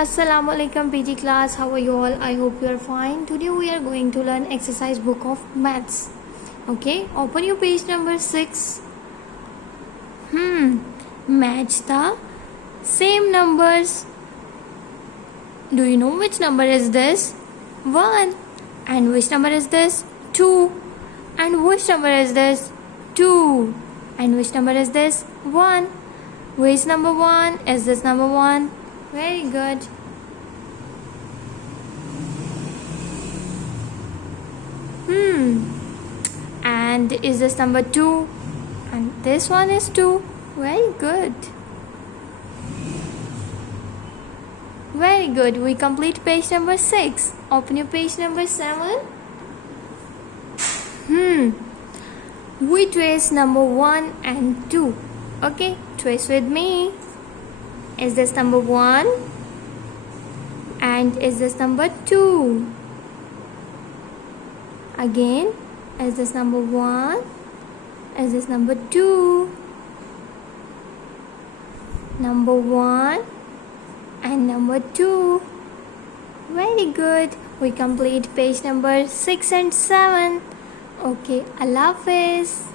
Assalamu alaikum PG class. How are you all? I hope you are fine. Today we are going to learn exercise book of maths. Okay, open your page number 6. Match the same numbers. Do you know which number is this? 1. And which number is this? 2. And which number is this? 2. And which number is this? 1. Which number 1 is this number 1? Very good. And is this number 2? And this one is 2. Very good. Very good. We complete page number 6. Open your page number 7. We trace number 1 and 2. Okay, trace with me. Is this number 1? And is this number 2? Again, is this number 1? Is this number 2? Number 1 and number 2. Very good. We complete page number 6 and 7. Okay, Allah Hafiz.